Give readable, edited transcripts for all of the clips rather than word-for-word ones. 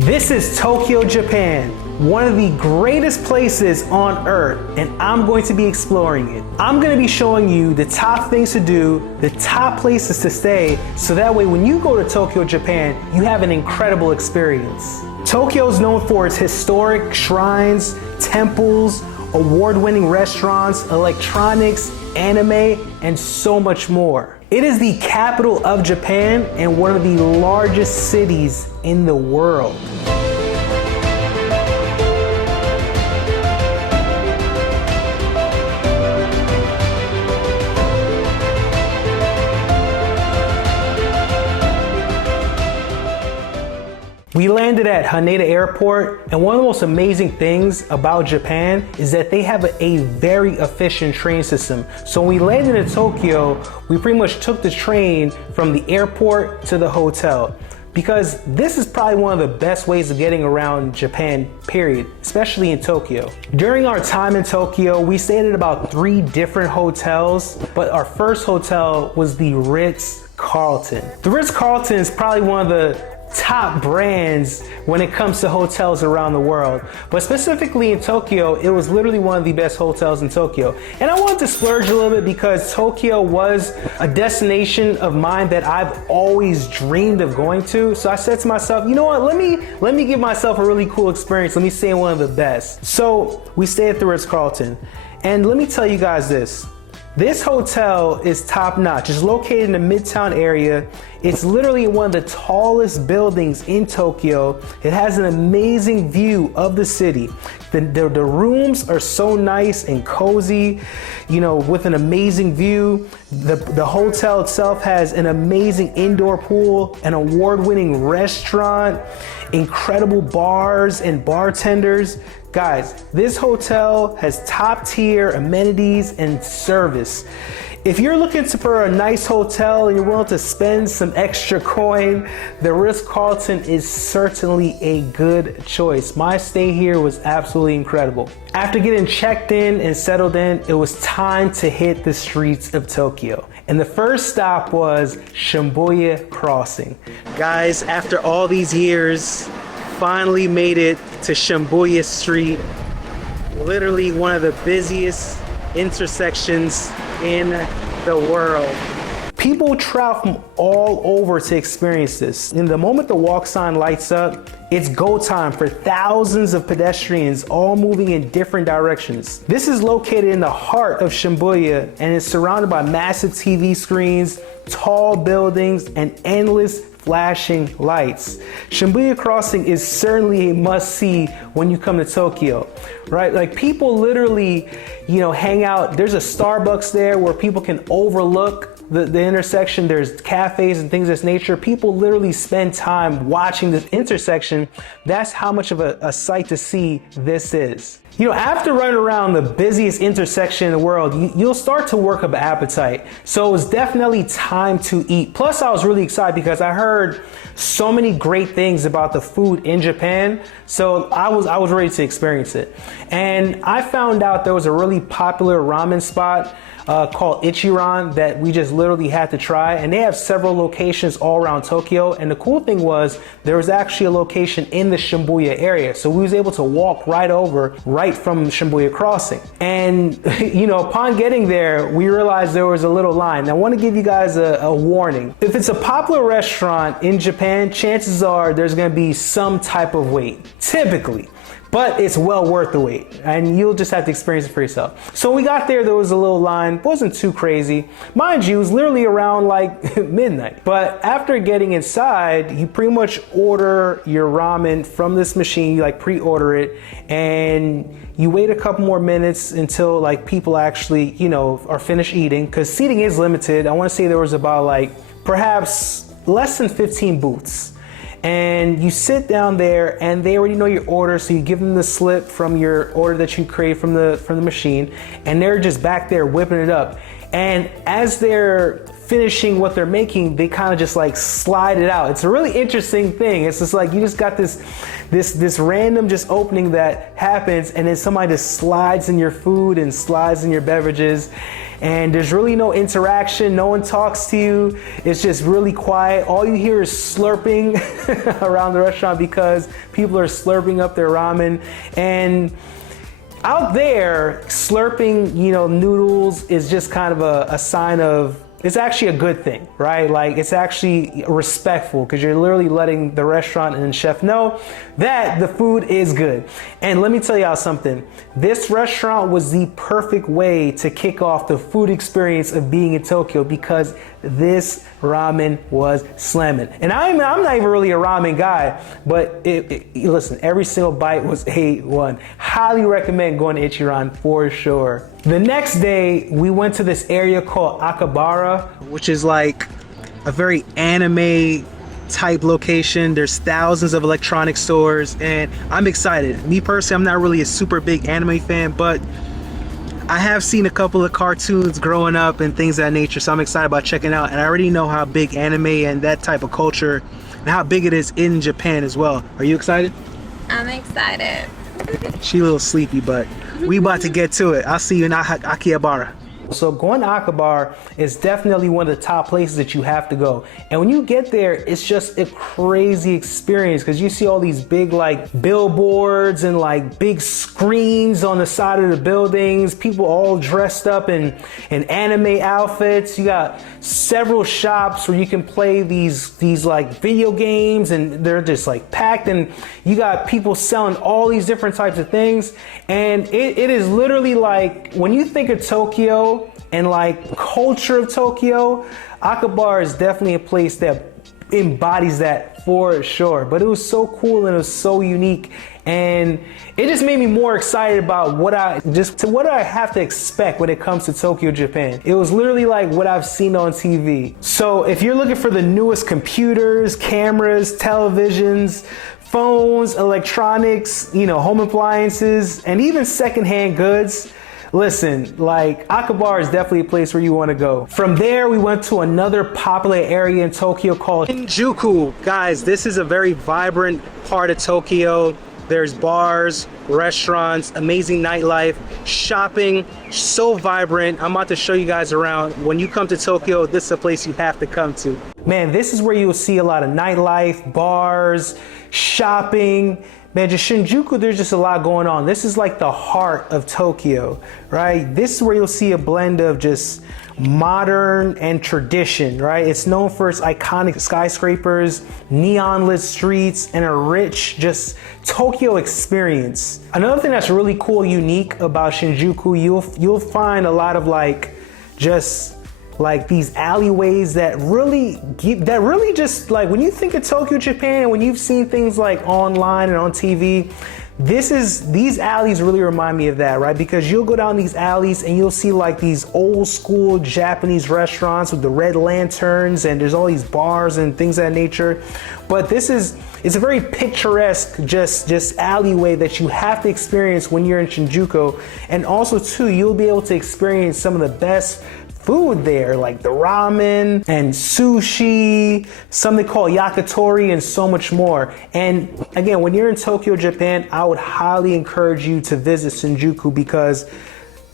This is Tokyo, Japan, one of the greatest places on earth, and I'm going to be exploring it. I'm going to be showing you the top things to do, the top places to stay, so that way when you go to Tokyo, Japan, you have an incredible experience. Tokyo is known for its historic shrines, temples, award-winning restaurants, electronics, anime, and so much more. It is the capital of Japan and one of the largest cities in the world. We landed at Haneda Airport, and one of the most amazing things about Japan is that they have a very efficient train system. So when we landed in Tokyo, we pretty much took the train from the airport to the hotel, because this is probably one of the best ways of getting around Japan, period, especially in Tokyo. During our time in Tokyo, we stayed at about 3 different hotels, but our first hotel was the Ritz-Carlton. The Ritz-Carlton is probably one of the top brands when it comes to hotels around the world, but specifically in Tokyo, it was literally one of the best hotels in Tokyo. And I wanted to splurge a little bit because Tokyo was a destination of mine that I've always dreamed of going to. So I said to myself, you know what, let me give myself a really cool experience. Let me stay in one of the best. So we stayed at the Ritz-Carlton, and let me tell you guys this. This hotel is top notch. It's located in the Midtown area. It's literally one of the tallest buildings in Tokyo. It has an amazing view of the city. The rooms are so nice and cozy, you know, with an amazing view. The hotel itself has an amazing indoor pool, an award-winning restaurant, incredible bars and bartenders. Guys, this hotel has top tier amenities and service. If you're looking for a nice hotel and you're willing to spend some extra coin, the Ritz-Carlton is certainly a good choice. My stay here was absolutely incredible. After getting checked in and settled in, it was time to hit the streets of Tokyo. And the first stop was Shibuya Crossing. Guys, after all these years, finally made it to Shibuya Street. Literally one of the busiest intersections in the world. People travel from all over to experience this. And the moment the walk sign lights up, it's go time for thousands of pedestrians all moving in different directions. This is located in the heart of Shibuya and is surrounded by massive TV screens, tall buildings, and endless flashing lights. Shibuya Crossing is certainly a must-see when you come to Tokyo, right? Like, people literally, you know, hang out. There's a Starbucks there where people can overlook the intersection. There's cafes and things of this nature. People literally spend time watching this intersection. That's how much of a sight to see this is. You know, after running around the busiest intersection in the world, you'll start to work up an appetite. So it was definitely time to eat. Plus, I was really excited because I heard so many great things about the food in Japan. So I was ready to experience it. And I found out there was a really popular ramen spot called Ichiran that we just literally had to try, and they have several locations all around Tokyo. And the cool thing was there was actually a location in the Shibuya area, so we was able to walk right from Shibuya Crossing. And you know, upon getting there, we realized there was a little line. Now, I want to give you guys a warning. If it's a popular restaurant in Japan, chances are there's going to be some type of wait, typically. But it's well worth the wait, and you'll just have to experience it for yourself. So when we got there, there was a little line. It wasn't too crazy. Mind you, it was literally around like midnight. But after getting inside, you pretty much order your ramen from this machine. You like pre-order it, and you wait a couple more minutes until like people actually, you know, are finished eating, because seating is limited. I want to say there was about like perhaps less than 15 booths. And you sit down there and they already know your order, so you give them the slip from your order that you create from the machine, and they're just back there whipping it up. And as they're finishing what they're making, they kind of just like slide it out. It's a really interesting thing. It's just like you just got this random just opening that happens, and then somebody just slides in your food and slides in your beverages. and there's really no interaction. No one talks to you. It's just really quiet. All you hear is slurping around the restaurant because people are slurping up their ramen. And out there, slurping, noodles is just kind of a sign of, it's actually a good thing, right? Like, it's actually respectful because you're literally letting the restaurant and chef know that the food is good. And let me tell y'all something. This restaurant was the perfect way to kick off the food experience of being in Tokyo because this ramen was slamming. And I'm not even really a ramen guy, but listen, every single bite was A1. Highly recommend going to Ichiran for sure. The next day, we went to this area called Akihabara, which is like a very anime type location. There's thousands of electronic stores, and I'm excited. Me personally, I'm not really a super big anime fan, but I have seen a couple of cartoons growing up and things of that nature, so I'm excited about checking out. And I already know how big anime and that type of culture and how big it is in Japan as well. Are you excited? I'm excited. She a little sleepy, but we about to get to it. I'll see you in Akihabara. So going to Akihabara is definitely one of the top places that you have to go. And when you get there, it's just a crazy experience because you see all these big like billboards and like big screens on the side of the buildings, people all dressed up in anime outfits. You got several shops where you can play these like video games, and they're just like packed, and you got people selling all these different types of things. And it is literally like, when you think of Tokyo and like culture of Tokyo, Akihabara is definitely a place that embodies that for sure. But it was so cool and it was so unique, and it just made me more excited about what I have to expect when it comes to Tokyo, Japan. It was literally like what I've seen on TV. So if you're looking for the newest computers, cameras, televisions, phones, electronics, home appliances, and even secondhand goods, listen, like, Akihabara is definitely a place where you want to go. From there, we went to another popular area in Tokyo called Shinjuku. Guys, this is a very vibrant part of Tokyo. There's bars, restaurants, amazing nightlife, shopping, so vibrant. I'm about to show you guys around. When you come to Tokyo, this is a place you have to come to. Man, this is where you'll see a lot of nightlife, bars, shopping. Man, just Shinjuku, there's just a lot going on. This is like the heart of Tokyo, right? This is where you'll see a blend of just modern and tradition, right? It's known for its iconic skyscrapers, neon lit streets, and a rich just Tokyo experience. Another thing that's really cool, unique about Shinjuku, you'll find a lot of like just like these alleyways that really just like, when you think of Tokyo, Japan, when you've seen things like online and on TV, these alleys really remind me of that, right? Because you'll go down these alleys and you'll see like these old school Japanese restaurants with the red lanterns, and there's all these bars and things of that nature. But it's a very picturesque just alleyway that you have to experience when you're in Shinjuku. And also too, you'll be able to experience some of the best food there, like the ramen and sushi, something called yakitori, and so much more. And again, when you're in Tokyo, Japan, I would highly encourage you to visit Shinjuku because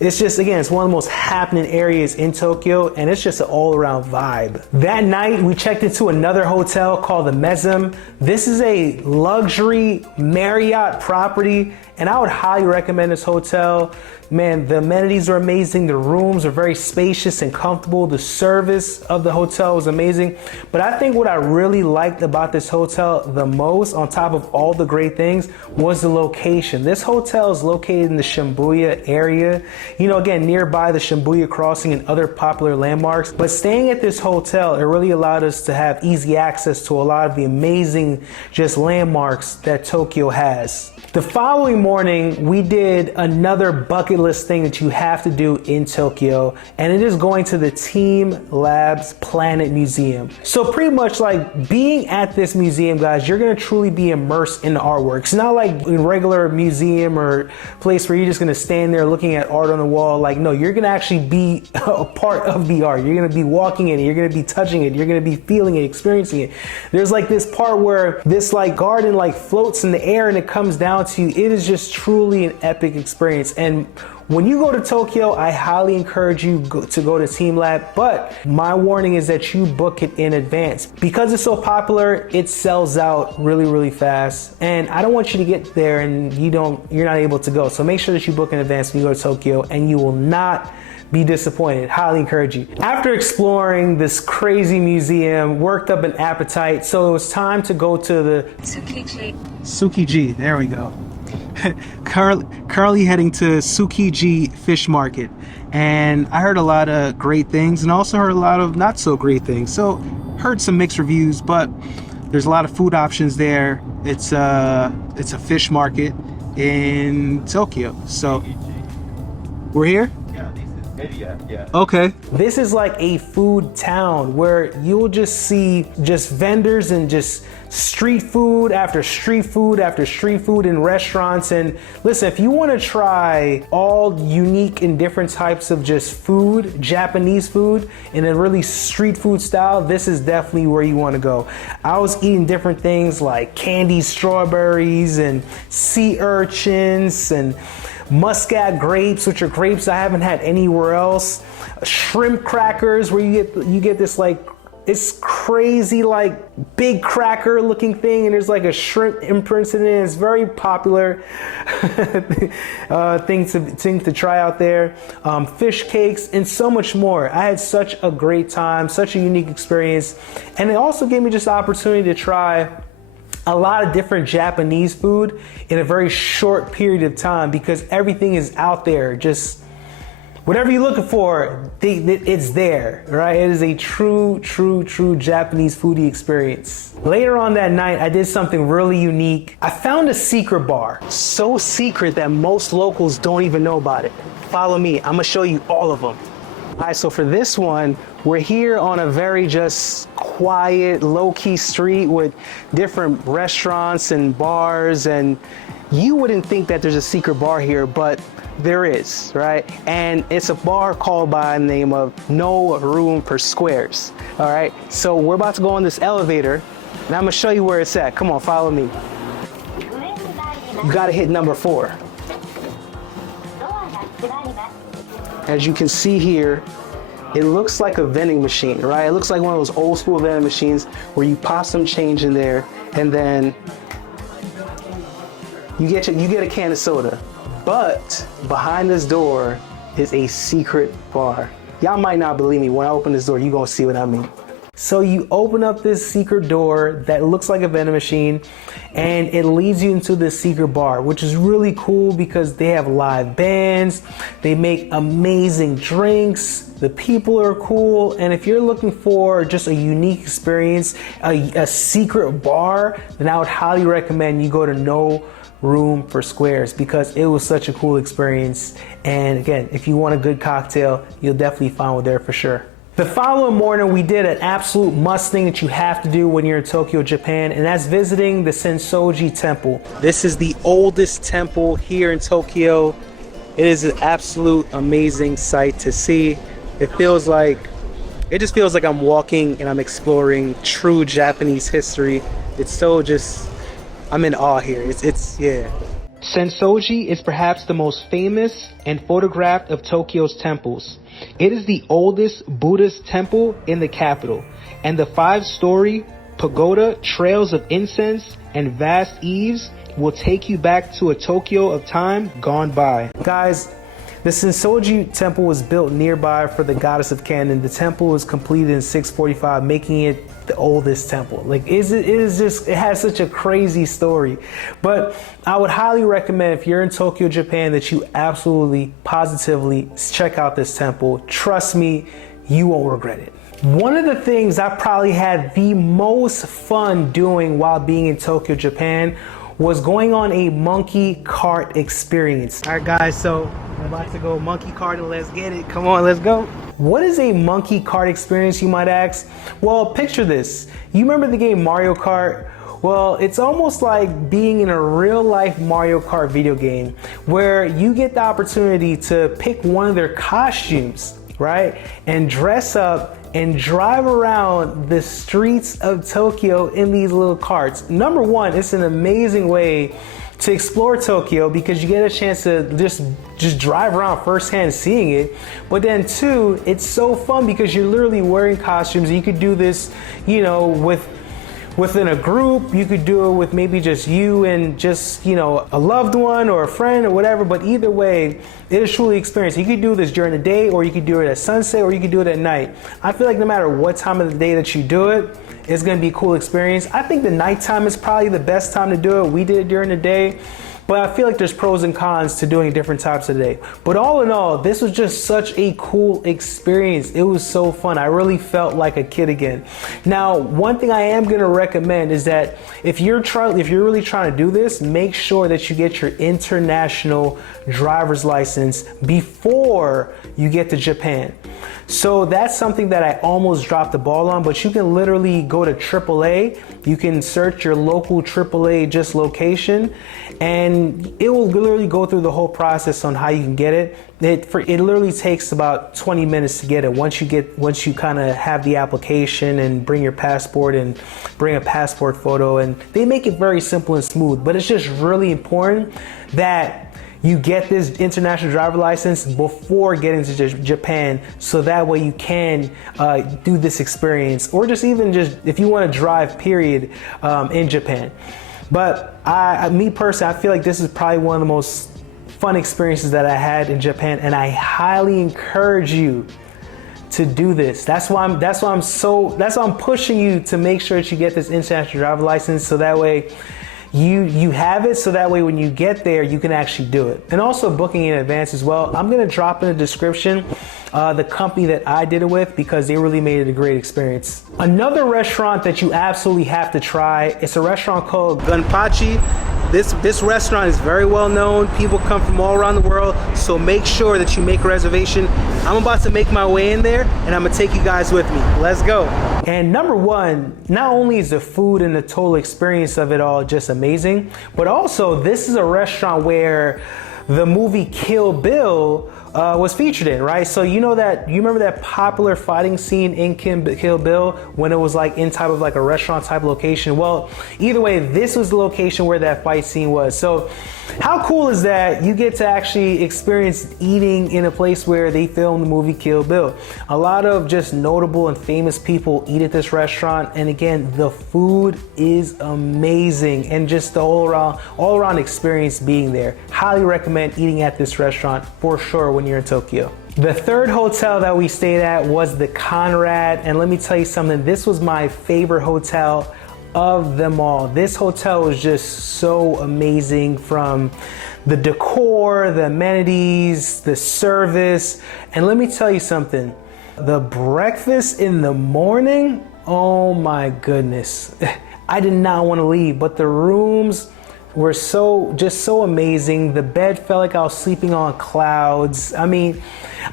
it's just, again, it's one of the most happening areas in Tokyo, and it's just an all-around vibe. That night, we checked into another hotel called the Mezim. This is a luxury Marriott property, and I would highly recommend this hotel. Man, the amenities are amazing. The rooms are very spacious and comfortable. The service of the hotel was amazing. But I think what I really liked about this hotel the most, on top of all the great things, was the location. This hotel is located in the Shibuya area. Again, nearby the Shibuya crossing and other popular landmarks. But staying at this hotel, it really allowed us to have easy access to a lot of the amazing just landmarks that Tokyo has. The following morning, we did another bucket list thing that you have to do in Tokyo, and it is going to the Team Labs Planet Museum. So pretty much like being at this museum, guys, you're gonna truly be immersed in the artwork. It's not like a regular museum or place where you're just gonna stand there looking at art on the wall. Like, no, you're gonna actually be a part of the art. You're gonna be walking in it, you're gonna be touching it, you're gonna be feeling it, experiencing it. There's like this part where this like garden like floats in the air and it comes down to you. It is just truly an epic experience. And When you go to Tokyo, I highly encourage you to go to Team Lab, but my warning is that you book it in advance. Because it's so popular, it sells out really, really fast. And I don't want you to get there and you're not able to go. So make sure that you book in advance when you go to Tokyo, and you will not be disappointed. Highly encourage you. After exploring this crazy museum, worked up an appetite, so it was time to go to the Tsukiji. There we go. Currently heading to Tsukiji Fish Market, and I heard a lot of great things and also heard a lot of not so great things. So heard some mixed reviews, but there's a lot of food options there. It's a fish market in Tokyo. So we're here. Yeah. Okay. This is like a food town where you'll just see just vendors and just street food after street food after street food in restaurants. And listen, if you want to try all unique and different types of just food, Japanese food in a really street food style, this is definitely where you want to go. I was eating different things like candied strawberries and sea urchins and muscat grapes, which are grapes I haven't had anywhere else. Shrimp crackers, where you get this like, it's crazy like big cracker looking thing, and there's like a shrimp imprint in it. It's very popular thing to try out there. Fish cakes and so much more. I had such a great time, such a unique experience, and it also gave me just the opportunity to try a lot of different Japanese food in a very short period of time, because everything is out there. Just whatever you're looking for, it's there, right? It is a true Japanese foodie experience. Later on that night, I did something really unique. I found a secret bar. So secret that most locals don't even know about it. Follow me, I'm gonna show you all of them. All right, so for this one, we're here on a very just quiet, low-key street with different restaurants and bars, and you wouldn't think that there's a secret bar here, but there is, right? And it's a bar called by the name of No Room for Squares. All right, so we're about to go on this elevator, and I'm gonna show you where it's at. Come on, follow me. You gotta hit number 4. As you can see here, it looks like a vending machine, right? It looks like one of those old school vending machines where you pop some change in there and then you get a can of soda. But behind this door is a secret bar. Y'all might not believe me. When I open this door, you're gonna see what I mean. So you open up this secret door that looks like a vending machine, and it leads you into this secret bar, which is really cool because they have live bands, they make amazing drinks, the people are cool, and if you're looking for just a unique experience, a secret bar, then I would highly recommend you go to No Room for Squares, because it was such a cool experience. And again, if you want a good cocktail, you'll definitely find one there for sure. The following morning, we did an absolute must thing that you have to do when you're in Tokyo, Japan, and that's visiting the Sensoji Temple. This is the oldest temple here in Tokyo. It is an absolute amazing sight to see. It just feels like I'm walking and I'm exploring true Japanese history. It's so just, I'm in awe here. Yeah. Sensoji is perhaps the most famous and photographed of Tokyo's temples. It is the oldest Buddhist temple in the capital, and the 5-story pagoda trails of incense and vast eaves will take you back to a Tokyo of time gone by. Guys, the Sensoji temple was built nearby for the goddess of Cannon. The temple was completed in 645, making it the oldest temple. Like, it has such a crazy story. But I would highly recommend, if you're in Tokyo, Japan, that you absolutely, positively check out this temple. Trust me, you won't regret it. One of the things I probably had the most fun doing while being in Tokyo, Japan, was going on a monkey cart experience. All right, guys, so we're about to go monkey carting. Let's get it. Come on, let's go. What is a monkey cart experience, you might ask? Well, picture this. You remember the game Mario Kart? Well, it's almost like being in a real life Mario Kart video game where you get the opportunity to pick one of their costumes, right? And dress up and drive around the streets of Tokyo in these little carts. Number one, it's an amazing way to explore Tokyo because you get a chance to just drive around firsthand seeing it. But then two, it's so fun because you're literally wearing costumes. You could do this, you know, within a group. You could do it with maybe just you and just, you know, a loved one or a friend or whatever. But either way, it is truly experience. You could do this during the day, or you could do it at sunset, or you could do it at night. I feel like no matter what time of the day that you do it, it's gonna be a cool experience. I think the nighttime is probably the best time to do it. We did it during the day, but I feel like there's pros and cons to doing different types of the day. But all in all, this was just such a cool experience. It was so fun. I really felt like a kid again. Now, one thing I am gonna recommend is that if you're really trying to do this, make sure that you get your international driver's license before you get to Japan. So that's something that I almost dropped the ball on, but you can literally go to AAA. You can search your local AAA just location, and it will literally go through the whole process on how you can get it. It literally takes about 20 minutes to get it. Once you kind of have the application and bring your passport and bring a passport photo, and they make it very simple and smooth. But it's just really important that you get this international driver license before getting to Japan, so that way you can do this experience, or just if you want to drive, period, in Japan. But me personally, I feel like this is probably one of the most fun experiences that I had in Japan, and I highly encourage you to do this. That's why I'm pushing you to make sure that you get this international driver license, so that way you have it, so that way when you get there, you can actually do it. And also booking in advance as well. I'm gonna drop in the description the company that I did it with, because they really made it a great experience. Another restaurant that you absolutely have to try, it's a restaurant called Gunpachi. This restaurant is very well known. People come from all around the world, so make sure that you make a reservation. I'm about to make my way in there, and I'm gonna take you guys with me. Let's go. And number one, not only is the food and the total experience of it all just amazing, but also this is a restaurant where the movie Kill Bill was featured in, right? So you remember that popular fighting scene in Kill Bill when it was like in type of like a restaurant type location? Well, either way, this was the location where that fight scene was. So how cool is that? You get to actually experience eating in a place where they filmed the movie Kill Bill. A lot of just notable and famous people eat at this restaurant, and again, the food is amazing, and just the all around experience being there. Highly recommend eating at this restaurant for sure when you're in Tokyo. The third hotel that we stayed at was the Conrad, and let me tell you something, this was my favorite hotel of them all. This hotel was just so amazing, from the decor, the amenities, the service, and let me tell you something, the breakfast in the morning, oh my goodness. I did not want to leave, but the rooms were just so amazing. The bed felt like I was sleeping on clouds. I mean,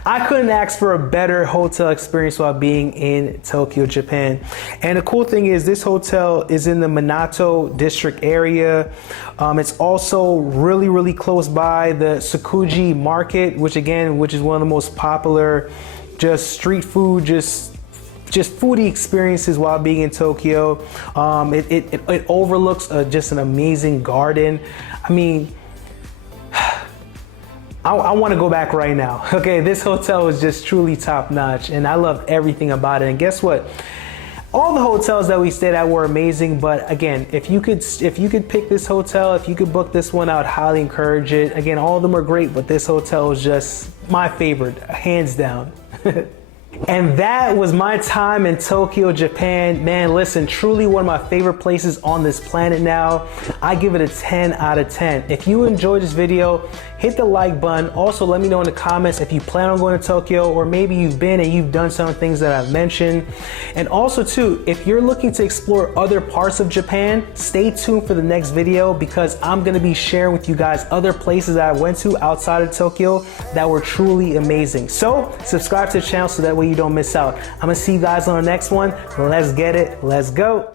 I couldn't ask for a better hotel experience while being in Tokyo, Japan. And the cool thing is, this hotel is in the Minato district area. It's also really close by the Tsukuji market, which is one of the most popular just street food, just foodie experiences while being in Tokyo. It overlooks just an amazing garden. I mean, I want to go back right now. Okay, this hotel is just truly top notch, and I love everything about it. And guess what? All the hotels that we stayed at were amazing, but again, if you could pick this hotel, if you could book this one, I would highly encourage it. Again, all of them are great, but this hotel was just my favorite, hands down. And that was my time in Tokyo, Japan. Man, listen, truly one of my favorite places on this planet now. I give it a 10 out of 10. If you enjoyed this video, hit the like button. Also, let me know in the comments if you plan on going to Tokyo, or maybe you've been and you've done some of the things that I've mentioned. And also too, if you're looking to explore other parts of Japan, stay tuned for the next video, because I'm gonna be sharing with you guys other places that I went to outside of Tokyo that were truly amazing. So subscribe to the channel so that way you don't miss out. I'm gonna see you guys on the next one. Let's get it. Let's go.